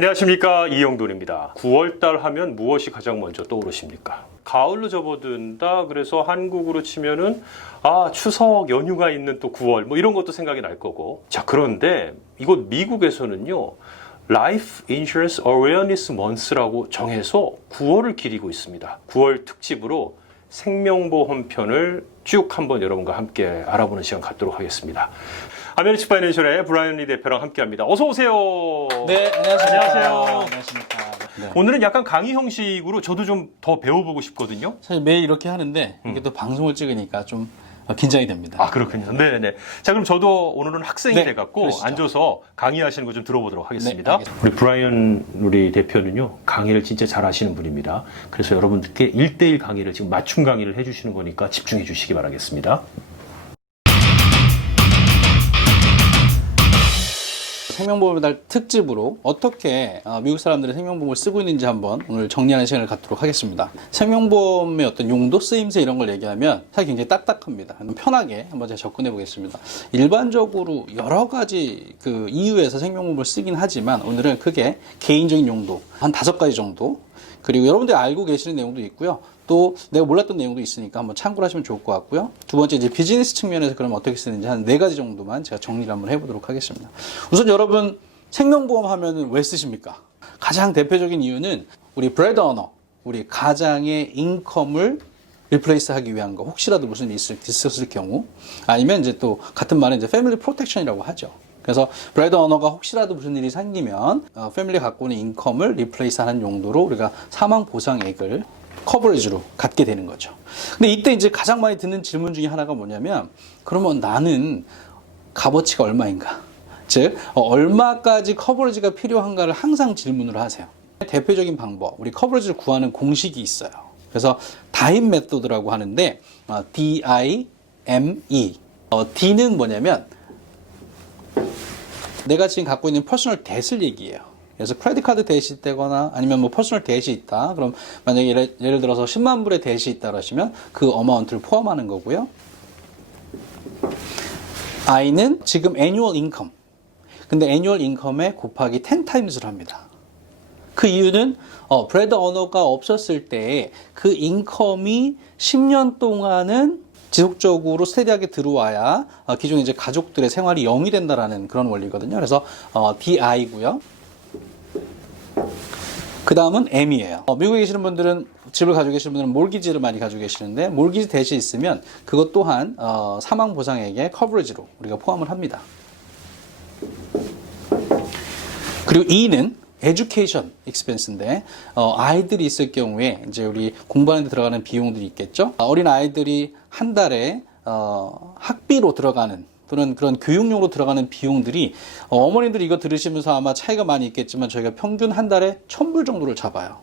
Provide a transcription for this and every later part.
안녕하십니까, 이영돈입니다. 9월달 하면 무엇이 가장 먼저 떠오르십니까? 가을로 접어든다. 그래서 한국으로 치면은 추석 연휴가 있는 또 9월 뭐 이런 것도 생각이 날 거고. 자, 그런데 이곳 미국에서는요, Life Insurance Awareness Month라고 정해서 9월을 기리고 있습니다. 9월 특집으로 생명보험 편을 쭉 한번 여러분과 함께 알아보는 시간 갖도록 하겠습니다. 아메리츠 파이낸셜의 브라이언 리 대표랑 함께합니다. 어서 오세요. 네, 안녕하십니까. 안녕하세요. 안녕하십니까. 네. 오늘은 약간 강의 형식으로 저도 좀 더 배워보고 싶거든요. 사실 매일 이렇게 하는데 이게 또 방송을 찍으니까 좀 긴장이 됩니다. 그렇군요. 네네. 자, 그럼 저도 오늘은 학생이 네, 돼갖고 그러시죠. 앉아서 강의하시는 거 좀 들어보도록 하겠습니다. 네, 알겠습니다. 우리 브라이언 우리 대표는요, 강의를 진짜 잘 하시는 분입니다. 그래서 여러분들께 1대1 강의를 지금 맞춤 강의를 해주시는 거니까 집중해 주시기 바라겠습니다. 생명보험의 달 특집으로 어떻게 미국 사람들이 생명보험을 쓰고 있는지 한번 오늘 정리하는 시간을 갖도록 하겠습니다. 생명보험의 어떤 용도, 쓰임새 이런 걸 얘기하면 사실 굉장히 딱딱합니다. 편하게 한번 제가 접근해 보겠습니다. 일반적으로 여러 가지 그 이유에서 생명보험을 쓰긴 하지만 오늘은 크게 개인적인 용도 한 5가지 정도, 그리고 여러분들이 알고 계시는 내용도 있고요. 또 내가 몰랐던 내용도 있으니까 한번 참고를 하시면 좋을 것 같고요. 두 번째, 이제 비즈니스 측면에서 그러면 어떻게 쓰는지 한 4가지 정도만 제가 정리를 한번 해보도록 하겠습니다. 우선 여러분, 생명보험 하면은 왜 쓰십니까? 가장 대표적인 이유는 우리 브레드 어너, 우리 가장의 인컴을 리플레이스 하기 위한 거, 혹시라도 무슨 일이 있었을 경우, 아니면 이제 또 같은 말은 이제 패밀리 프로텍션이라고 하죠. 그래서 브레드 어너가 혹시라도 무슨 일이 생기면 패밀리가 갖고 있는 인컴을 리플레이스 하는 용도로 우리가 사망 보상액을 커버리지로 갖게 되는 거죠. 근데 이때 이제 가장 많이 듣는 질문 중에 하나가 뭐냐면, 그러면 나는 값어치가 얼마인가? 즉, 얼마까지 커버리지가 필요한가를 항상 질문을 하세요. 대표적인 방법, 우리 커버리지를 구하는 공식이 있어요. 그래서 다임 메소드라고 하는데, D-I-M-E. D는 뭐냐면, 내가 지금 갖고 있는 퍼스널 뎃을 얘기해요. 그래서 크레딧 카드 뎃이 있다거나 아니면 뭐 퍼스널 뎃이 있다. 그럼 만약에 예를 들어서 10만 불의 뎃이 있다 그러시면 그 어마운트를 포함하는 거고요. I는 지금 annual income. 근데 annual income에 곱하기 10 times를 합니다. 그 이유는 브레드 어너가 없었을 때 그 인컴이 10년 동안은 지속적으로 스테디하게 들어와야 기존 이제 가족들의 생활이 0이 된다라는 그런 원리거든요. 그래서 DI고요. 그 다음은 M이에요. 미국에 계시는 분들은, 집을 가지고 계시는 분들은 몰기지를 많이 가지고 계시는데, 몰기지 뎃이 있으면 그것 또한 사망 보상액의 커버리지로 우리가 포함을 합니다. 그리고 E는 education expense인데, 아이들이 있을 경우에 이제 우리 공부하는 데 들어가는 비용들이 있겠죠. 어린 아이들이 한 달에 학비로 들어가는 또는 그런 교육용으로 들어가는 비용들이, 어머님들이 이거 들으시면서 아마 차이가 많이 있겠지만 저희가 평균 한 달에 1,000불 정도를 잡아요.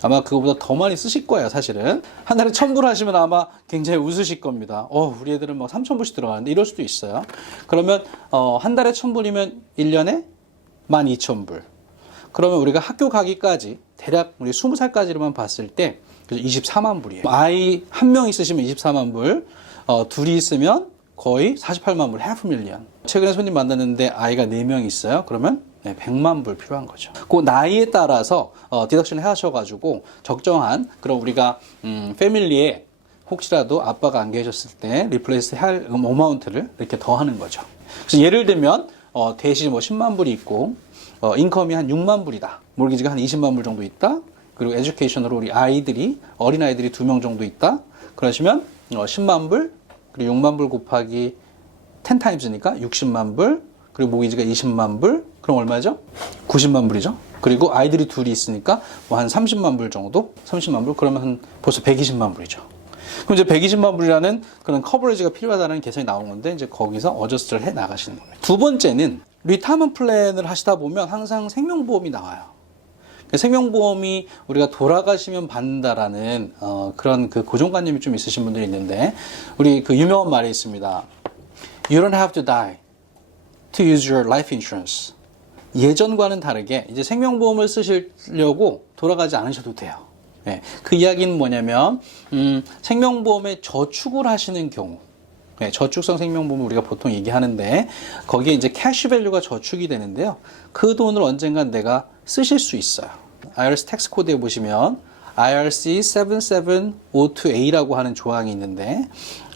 아마 그거보다 더 많이 쓰실 거예요, 사실은. 한 달에 1,000불 하시면 아마 굉장히 웃으실 겁니다. 우리 애들은 막 3,000불씩 들어가는데, 이럴 수도 있어요. 그러면 한 달에 1,000불이면 1년에 12,000불. 그러면 우리가 학교 가기까지 대략 우리 20살까지로만 봤을 때 24만 불이에요. 아이 한 명 있으시면 24만 불, 둘이 있으면 거의 48만 불, half million. 최근에 손님 만났는데 아이가 4명 있어요. 그러면 100만 불 필요한 거죠. 그 나이에 따라서 디덕션을 하셔가지고 적정한 그런 우리가 패밀리에 혹시라도 아빠가 안 계셨을 때 리플레이스 할 어마운트를 이렇게 더하는 거죠. 그래서 예를 들면 대신 뭐 10만 불이 있고 인컴이 한 6만 불이다. 몰기지가 한 20만 불 정도 있다. 그리고 에듀케이션으로 우리 아이들이, 어린 아이들이 2명 정도 있다. 그러시면 10만 불, 그리고 6만 불 곱하기 10 times니까 60만 불, 그리고 모기지가 20만 불, 그럼 얼마죠? 90만 불이죠. 그리고 아이들이 둘이 있으니까 뭐 한 30만 불 정도? 30만 불? 그러면 한 벌써 120만 불이죠. 그럼 이제 120만 불이라는 그런 커버리지가 필요하다는 계산이 나온 건데, 이제 거기서 어저스트를 해 나가시는 겁니다. 두 번째는 리타먼트 플랜을 하시다 보면 항상 생명보험이 나와요. 생명보험이 우리가 돌아가시면 받는다라는 그런 그 고정관념이 좀 있으신 분들이 있는데, 우리 그 유명한 말이 있습니다. You don't have to die to use your life insurance. 예전과는 다르게 이제 생명보험을 쓰시려고 돌아가지 않으셔도 돼요. 그 이야기는 뭐냐면 생명보험에 저축을 하시는 경우, 네, 저축성 생명보험을 우리가 보통 얘기하는데 거기에 이제 캐시밸류가 저축이 되는데요. 그 돈을 언젠간 내가 쓰실 수 있어요. IRS 텍스 코드에 보시면 IRC 7702A라고 하는 조항이 있는데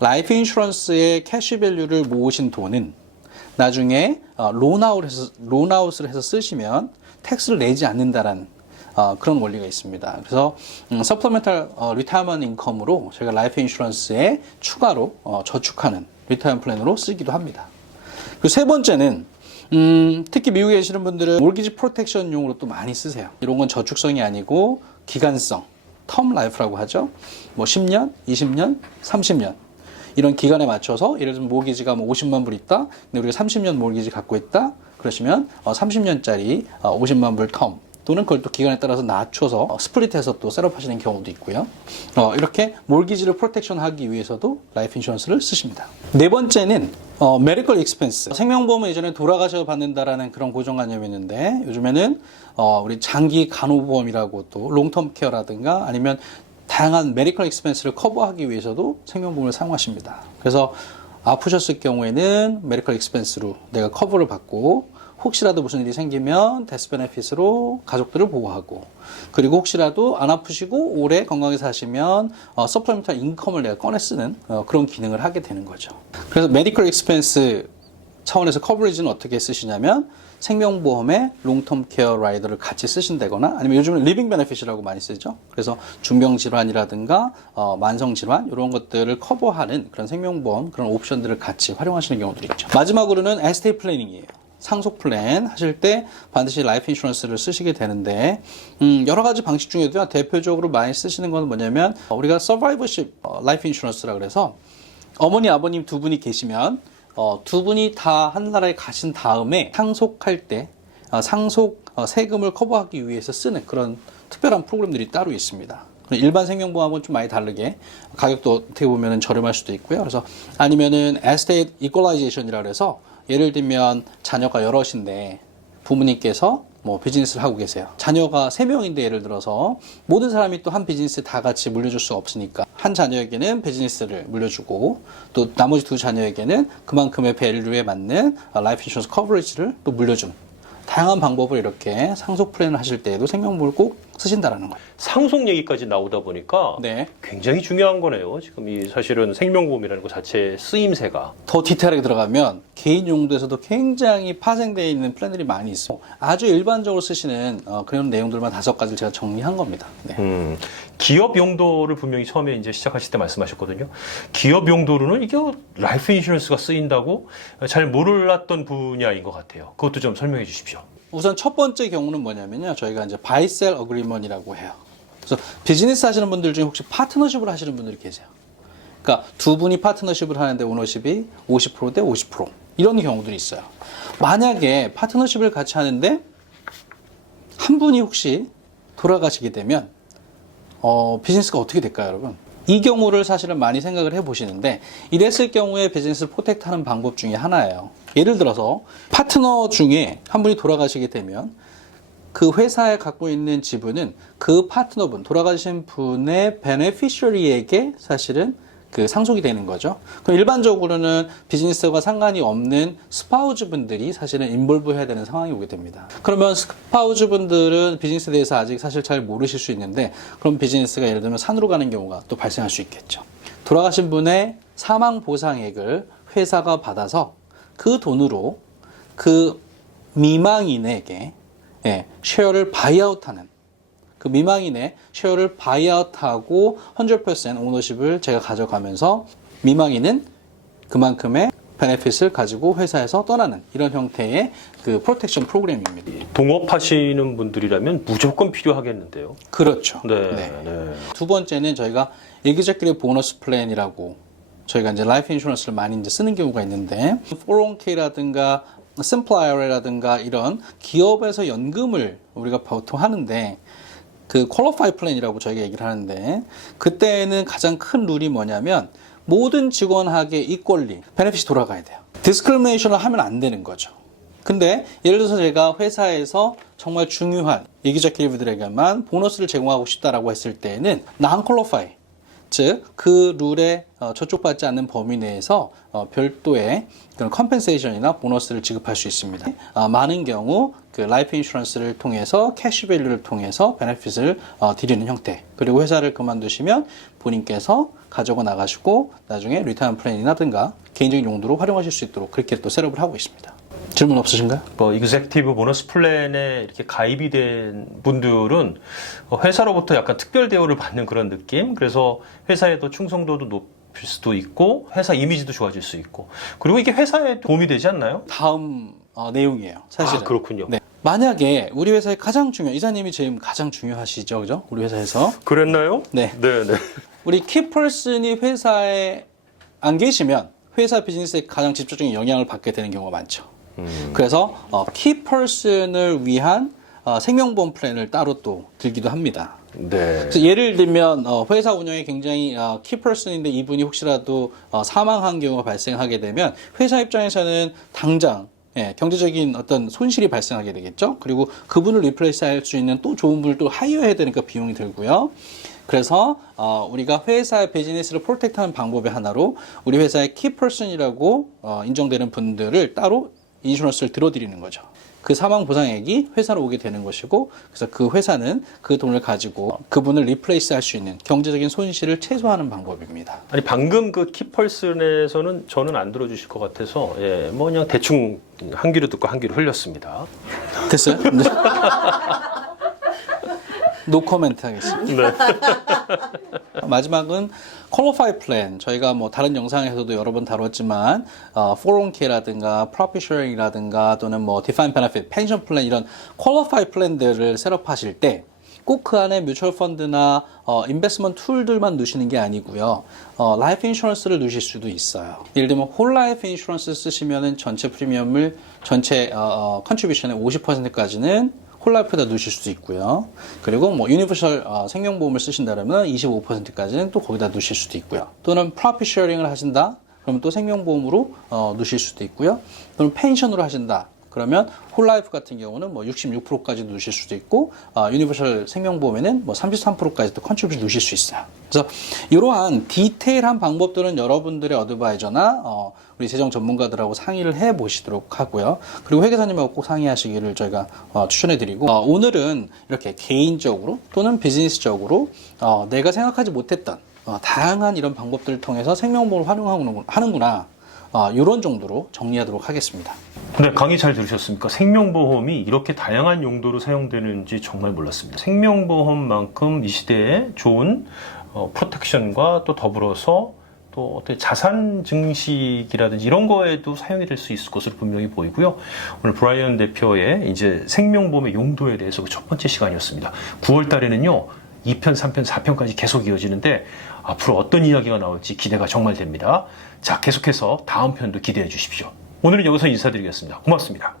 라이프 인슈런스의 캐시밸류를 모으신 돈은 나중에 론아웃을 해서 쓰시면 텍스를 내지 않는다라는 그런 원리가 있습니다. 그래서 서플리멘탈 리타이어먼트 인컴으로 저희가 라이프 인슈런스에 추가로 저축하는 리타이어먼트 플랜으로 쓰기도 합니다. 그리고 세 번째는 특히 미국에 계시는 분들은 몰기지 프로텍션용으로 또 많이 쓰세요. 이런 건 저축성이 아니고 기간성, 텀 라이프라고 하죠. 뭐 10년, 20년, 30년 이런 기간에 맞춰서 예를 들면 모기지가 뭐 50만 불 있다. 근데 우리가 30년 모기지 갖고 있다. 그러시면 30년짜리 50만 불 텀 또는 그걸 또 기간에 따라서 낮춰서 스플릿해서 또 셋업하시는 경우도 있고요. 이렇게 몰기지를 프로텍션 하기 위해서도 라이프 인슈런스를 쓰십니다. 네 번째는 메디컬 익스펜스. 생명보험은 예전에 돌아가셔 받는다라는 그런 고정관념이 있는데 요즘에는 우리 장기 간호보험이라고 또 롱텀 케어라든가 아니면 다양한 메디컬 익스펜스를 커버하기 위해서도 생명보험을 사용하십니다. 그래서 아프셨을 경우에는 메디컬 익스펜스로 내가 커버를 받고 혹시라도 무슨 일이 생기면 데스 베네핏으로 가족들을 보호하고 그리고 혹시라도 안 아프시고 오래 건강하게 사시면 서플리멘탈 인컴을 내가 꺼내 쓰는 그런 기능을 하게 되는 거죠. 그래서 메디컬 익스펜스 차원에서 커버리지는 어떻게 쓰시냐면 생명보험에 롱텀 케어 라이더를 같이 쓰신다거나 아니면 요즘은 리빙 베네핏이라고 많이 쓰죠. 그래서 중병질환이라든가 만성질환 이런 것들을 커버하는 그런 생명보험 그런 옵션들을 같이 활용하시는 경우들이 있죠. 마지막으로는 에스테이트 플래닝이에요. 상속 플랜 하실 때 반드시 라이프 인슈런스를 쓰시게 되는데 여러 가지 방식 중에도 대표적으로 많이 쓰시는 건 뭐냐면 우리가 서바이버십 라이프 인슈런스라 그래서 어머니 아버님 두 분이 계시면 두 분이 다 한 나라에 가신 다음에 상속할 때 상속 세금을 커버하기 위해서 쓰는 그런 특별한 프로그램들이 따로 있습니다. 일반 생명보험은 좀 많이 다르게 가격도 어떻게 보면 저렴할 수도 있고요. 그래서 아니면은 에스테이트 이퀄라이제이션이라 그래서 예를 들면 자녀가 여럿인데 부모님께서 뭐 비즈니스를 하고 계세요. 자녀가 3명인데 예를 들어서 모든 사람이 또 한 비즈니스 다 같이 물려줄 수 없으니까 한 자녀에게는 비즈니스를 물려주고 또 나머지 두 자녀에게는 그만큼의 밸류에 맞는 라이프 인슈런스 커버리지를 또 물려준 다양한 방법을 이렇게 상속 플랜을 하실 때에도 생명보험을 꼭 쓰신다라는 거예요. 상속 얘기까지 나오다 보니까 네. 굉장히 중요한 거네요. 지금 이 사실은 생명보험이라는 것 자체의 쓰임새가. 더 디테일하게 들어가면 개인 용도에서도 굉장히 파생되어 있는 플랜들이 많이 있어요. 아주 일반적으로 쓰시는 그런 내용들만 5가지를 제가 정리한 겁니다. 네. 기업 용도를 분명히 처음에 이제 시작하실 때 말씀하셨거든요. 기업 용도로는 이게 라이프 인슈런스가 쓰인다고 잘 몰랐던 분야인 것 같아요. 그것도 좀 설명해 주십시오. 우선 첫 번째 경우는 뭐냐면요. 저희가 이제 buy sell agreement이라고 해요. 그래서 비즈니스 하시는 분들 중에 혹시 파트너십을 하시는 분들이 계세요. 그러니까 두 분이 파트너십을 하는데 오너십이 50% 대 50% 이런 경우들이 있어요. 만약에 파트너십을 같이 하는데 한 분이 혹시 돌아가시게 되면 비즈니스가 어떻게 될까요, 여러분? 이 경우를 사실은 많이 생각을 해보시는데 이랬을 경우에 비즈니스를 프로텍트하는 방법 중에 하나예요. 예를 들어서 파트너 중에 한 분이 돌아가시게 되면 그 회사에 갖고 있는 지분은 그 파트너분, 돌아가신 분의 베네피셔리에게 사실은 그 상속이 되는 거죠. 그럼 일반적으로는 비즈니스와 상관이 없는 스파우즈 분들이 사실은 인볼브 해야 되는 상황이 오게 됩니다. 그러면 스파우즈 분들은 비즈니스에 대해서 아직 사실 잘 모르실 수 있는데 그럼 비즈니스가 예를 들면 산으로 가는 경우가 또 발생할 수 있겠죠. 돌아가신 분의 사망 보상액을 회사가 받아서 그 돈으로 그 미망인에게 쉐어를 바이아웃하는 그 미망인의 쉐어를 바이아웃하고 100% 오너십을 제가 가져가면서 미망인은 그만큼의 베네핏을 가지고 회사에서 떠나는 이런 형태의 그 프로텍션 프로그램입니다. 동업하시는 분들이라면 무조건 필요하겠는데요. 그렇죠. 네. 두 번째는 저희가 executive 보너스 플랜이라고 저희가 이제 라이프 인슈런스를 많이 이제 쓰는 경우가 있는데 401k라든가 심플 IRA라든가 이런 기업에서 연금을 우리가 보통 하는데 그 퀄리파이 플랜이라고 저희가 얘기를 하는데 그때는 가장 큰 룰이 뭐냐면 모든 직원에게 이퀄리 베네핏이 돌아가야 돼요. 디스크리미네이션을 하면 안 되는 거죠. 근데 예를 들어서 제가 회사에서 정말 중요한 executive들에게만 보너스를 제공하고 싶다라고 했을 때는 non-qualified 즉 그 룰에 저촉받지 않는 범위 내에서 별도의 그런 컴펜세이션이나 보너스를 지급할 수 있습니다. 많은 경우 그 라이프 인슈런스를 통해서 캐시밸류를 통해서 베네핏을 드리는 형태, 그리고 회사를 그만두시면 본인께서 가지고 나가시고 나중에 리타이어 플랜이라든가 개인적인 용도로 활용하실 수 있도록 그렇게 또 셋업을 하고 있습니다. 질문 없으신가요? 뭐 익제큐티브 보너스 플랜에 이렇게 가입이 된 분들은 회사로부터 약간 특별 대우를 받는 그런 느낌. 그래서 회사의 또 충성도도 높일 수도 있고 회사 이미지도 좋아질 수 있고, 그리고 이게 회사에 도움이 되지 않나요? 다음 내용이에요. 사실은. 아, 그렇군요. 네. 만약에 우리 회사에 이사님이 지금 가장 중요하시죠, 그죠? 우리 회사에서. 그랬나요? 네. 네, 네. 우리 키퍼슨이 회사에 안 계시면 회사 비즈니스에 가장 직접적인 영향을 받게 되는 경우가 많죠. 그래서 키퍼슨을 위한 생명보험 플랜을 따로 또 들기도 합니다. 네. 그래서 예를 들면 회사 운영에 굉장히 키퍼슨인데 이분이 혹시라도 사망한 경우가 발생하게 되면 회사 입장에서는 당장 경제적인 어떤 손실이 발생하게 되겠죠. 그리고 그분을 리플레이스 할 수 있는 또 좋은 분을 또 하이어해야 되니까 비용이 들고요. 그래서 우리가 회사의 비즈니스를 프로텍트하는 방법의 하나로 우리 회사의 키퍼슨이라고 인정되는 분들을 따로 인슈런스를 들어드리는 거죠. 그 사망 보상액이 회사로 오게 되는 것이고, 그래서 그 회사는 그 돈을 가지고 그분을 리플레이스 할 수 있는 경제적인 손실을 최소화하는 방법입니다. 아니 방금 그 키펄슨에서는 저는 안 들어주실 것 같아서 뭐 그냥 대충 한 귀로 듣고 한 귀로 흘렸습니다. 됐어요? 네. 노 코멘트 하겠습니다. 네. 마지막은 퀄리파이 플랜. 저희가 뭐 다른 영상에서도 여러 번 다뤘지만 401k라든가 프로핏 쉐어링이라든가 또는 뭐 디파인 베네핏, 펜션 플랜, 이런 퀄리파이 플랜들을 셋업하실 때 꼭 그 안에 뮤추얼 펀드나 인베스트먼트 툴들만 넣으시는 게 아니고요. 라이프 인슈런스를 넣으실 수도 있어요. 예를 들면 홀 라이프 인슈런스 쓰시면은 전체 프리미엄을 전체 컨트리뷰션의 50%까지는 홀라이프에다 넣으실 수도 있고요. 그리고 뭐 유니버셜 생명보험을 쓰신다면 25%까지는 또 거기다 넣으실 수도 있고요. 또는 프로핏 쉐어링을 하신다, 그러면 또 생명보험으로 넣으실 수도 있고요. 또는 펜션으로 하신다, 그러면 홀라이프 같은 경우는 뭐 66%까지 넣으실 수도 있고, 유니버셜 생명보험에는 뭐 33%까지 또 컨트리뷰션 넣으실 수 있어요. 그래서 이러한 디테일한 방법들은 여러분들의 어드바이저나 우리 재정 전문가들하고 상의를 해 보시도록 하고요. 그리고 회계사님하고 꼭 상의하시기를 저희가 추천해 드리고, 오늘은 이렇게 개인적으로 또는 비즈니스적으로 내가 생각하지 못했던 다양한 이런 방법들을 통해서 생명보험을 활용하는구나, 이런 정도로 정리하도록 하겠습니다. 네, 강의 잘 들으셨습니까? 생명보험이 이렇게 다양한 용도로 사용되는지 정말 몰랐습니다. 생명보험만큼 이 시대에 좋은 프로텍션과 또 더불어서 또 어떤 자산 증식이라든지 이런 거에도 사용이 될 수 있을 것으로 분명히 보이고요. 오늘 브라이언 대표의 이제 생명보험의 용도에 대해서 그 첫 번째 시간이었습니다. 9월 달에는요, 2편, 3편, 4편까지 계속 이어지는데 앞으로 어떤 이야기가 나올지 기대가 정말 됩니다. 자, 계속해서 다음 편도 기대해 주십시오. 오늘은 여기서 인사드리겠습니다. 고맙습니다.